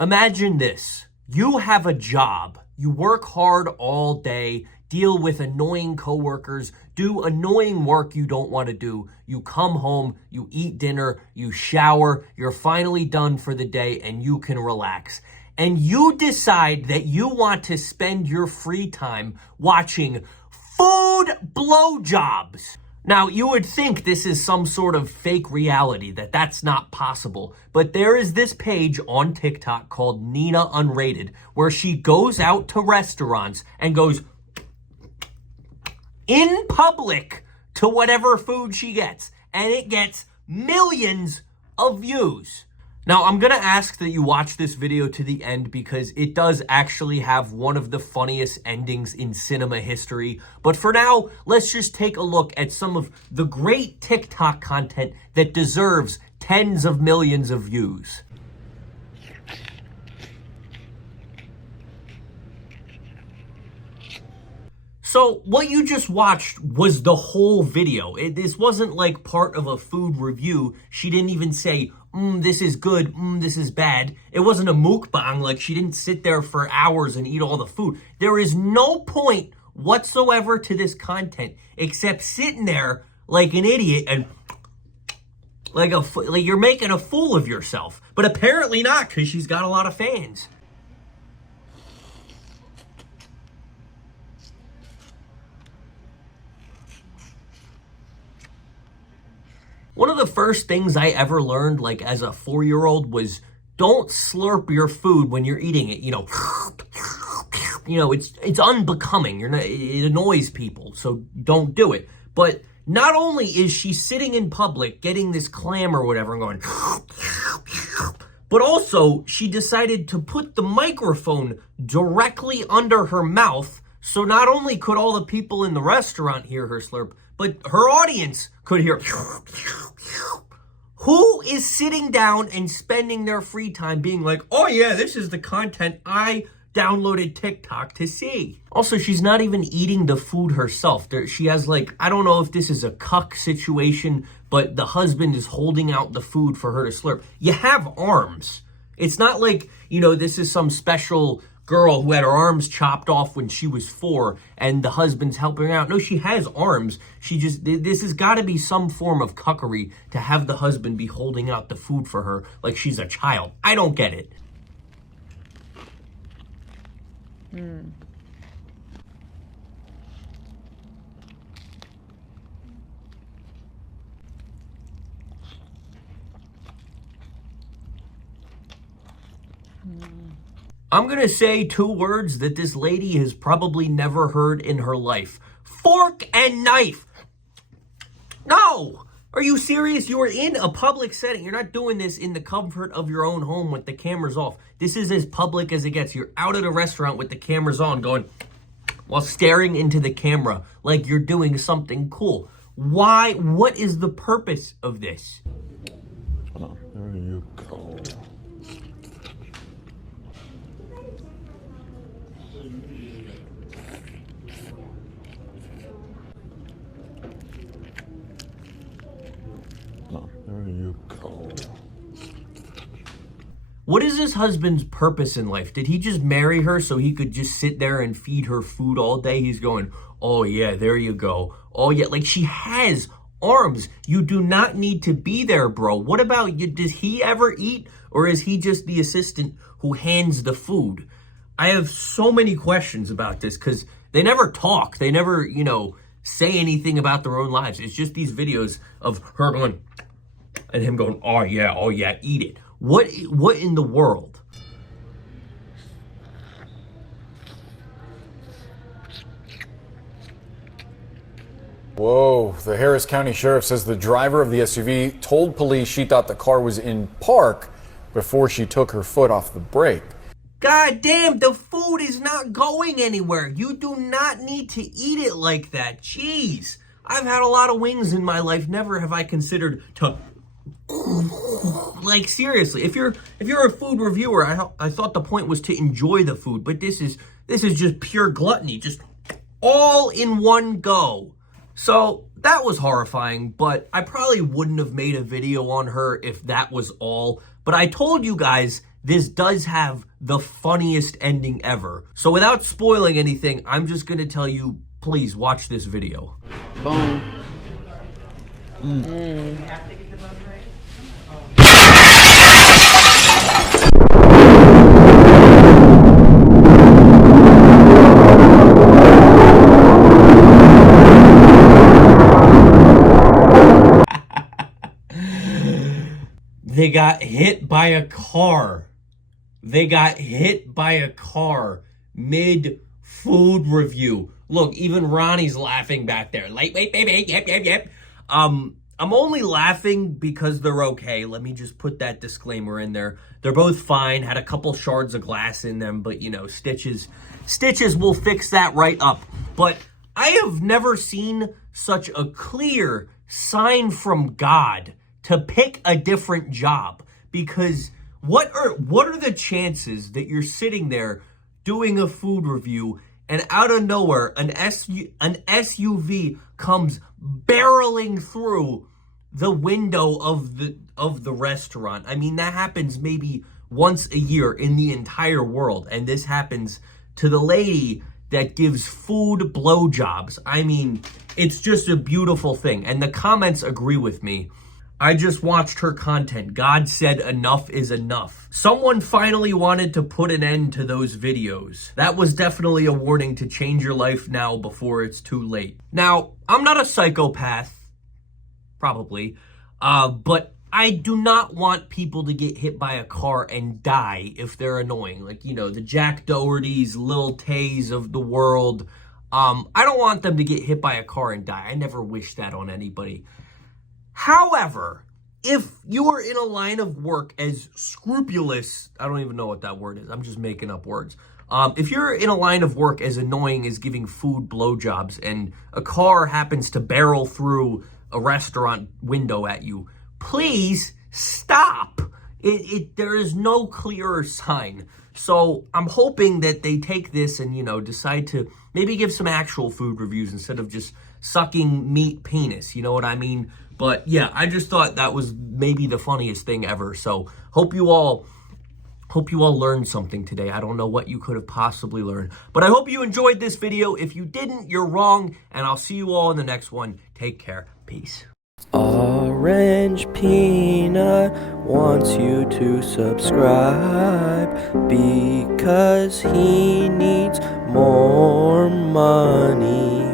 Imagine this. You have a job. You work hard all day, deal with annoying coworkers, do annoying work you don't want to do. You come home, you eat dinner, you shower, you're finally done for the day, and you can relax. And you decide that you want to spend your free time watching food blowjobs. Now, you would think this is some sort of fake reality, that that's not possible. But there is this page on TikTok called Nina Unrated, where she goes out to restaurants and goes in public to whatever food she gets. And it gets millions of views. Now, I'm going to ask that you watch this video to the end because it does actually have one of the funniest endings in cinema history. But for now, let's just take a look at some of the great TikTok content that deserves tens of millions of views. So what you just watched was the whole video. This wasn't like part of a food review. She didn't even say, this is good, this is bad. It wasn't a mukbang, like she didn't sit there for hours and eat all the food. There is no point whatsoever to this content except sitting there like an idiot and like you're making a fool of yourself. But apparently not, because she's got a lot of fans. One of the first things I ever learned, like as a 4-year-old, was don't slurp your food when you're eating it. You know, it's unbecoming. It annoys people, so don't do it. But not only is she sitting in public getting this clam or whatever and going, but also she decided to put the microphone directly under her mouth. So not only could all the people in the restaurant hear her slurp, but her audience could hear. Who is sitting down and spending their free time being like, oh yeah, this is the content I downloaded TikTok to see? Also, she's not even eating the food herself. She has like, I don't know if this is a cuck situation, but the husband is holding out the food for her to slurp. You have arms. It's not like, this is some special girl who had her arms chopped off when she was 4 and the husband's helping her out. No, she has arms. This has got to be some form of cuckery to have the husband be holding out the food for her like she's a child. I don't get it. I'm going to say 2 words that this lady has probably never heard in her life. Fork and knife. No! Are you serious? You are in a public setting. You're not doing this in the comfort of your own home with the cameras off. This is as public as it gets. You're out at a restaurant with the cameras on going, while staring into the camera like you're doing something cool. Why? What is the purpose of this? Oh, there you go. There you go. What is this husband's purpose in life? Did he just marry her so he could just sit there and feed her food all day? He's going, oh yeah, there you go. Oh yeah, like she has arms. You do not need to be there, bro. What about you? Does he ever eat, or is he just the assistant who hands the food? I have so many questions about this because they never talk. They never, say anything about their own lives. It's just these videos of her going, and him going, oh yeah, eat it. What in the world? Whoa, the Harris County Sheriff says the driver of the SUV told police she thought the car was in park before she took her foot off the brake. God damn, the food is not going anywhere. You do not need to eat it like that. Jeez. I've had a lot of wings in my life. Never have I considered to... Like, seriously, if you're a food reviewer, I thought the point was to enjoy the food, but this is just pure gluttony, just all in one go. So that was horrifying, but I probably wouldn't have made a video on her if that was all. But I told you guys this does have the funniest ending ever. So without spoiling anything, I'm just gonna tell you, please watch this video. Boom. They got hit by a car. They got hit by a car mid food review. Look, even Ronnie's laughing back there. Lightweight, baby. Yep. I'm only laughing because they're okay. Let me just put that disclaimer in there. They're both fine. Had a couple shards of glass in them, but you know, stitches will fix that right up. But I have never seen such a clear sign from God to pick a different job, because what are the chances that you're sitting there doing a food review and out of nowhere an SUV comes barreling through the window of the restaurant? I mean, that happens maybe once a year in the entire world, and this happens to the lady that gives food blowjobs. I mean, it's just a beautiful thing, and the comments agree with me. I just watched her content. God said enough is enough. Someone finally wanted to put an end to those videos. That was definitely a warning to change your life now before it's too late. Now, I'm not a psychopath, probably, but I do not want people to get hit by a car and die if they're annoying. Like, you know, the Jack Dohertys, Lil Tays of the world. I don't want them to get hit by a car and die. I never wish that on anybody. However, if you are in a line of work as scrupulous, I don't even know what that word is, I'm just making up words. If you're in a line of work as annoying as giving food blowjobs and a car happens to barrel through a restaurant window at you, please stop. There is no clearer sign. So I'm hoping that they take this and, you know, decide to maybe give some actual food reviews instead of just sucking meat penis. You know what I mean? But yeah, I just thought that was maybe the funniest thing ever. So hope you all learned something today. I don't know what you could have possibly learned, but I hope you enjoyed this video. If you didn't, you're wrong, and I'll see you all in the next one. Take care. Peace. Orange Peanut wants you to subscribe because he needs more money.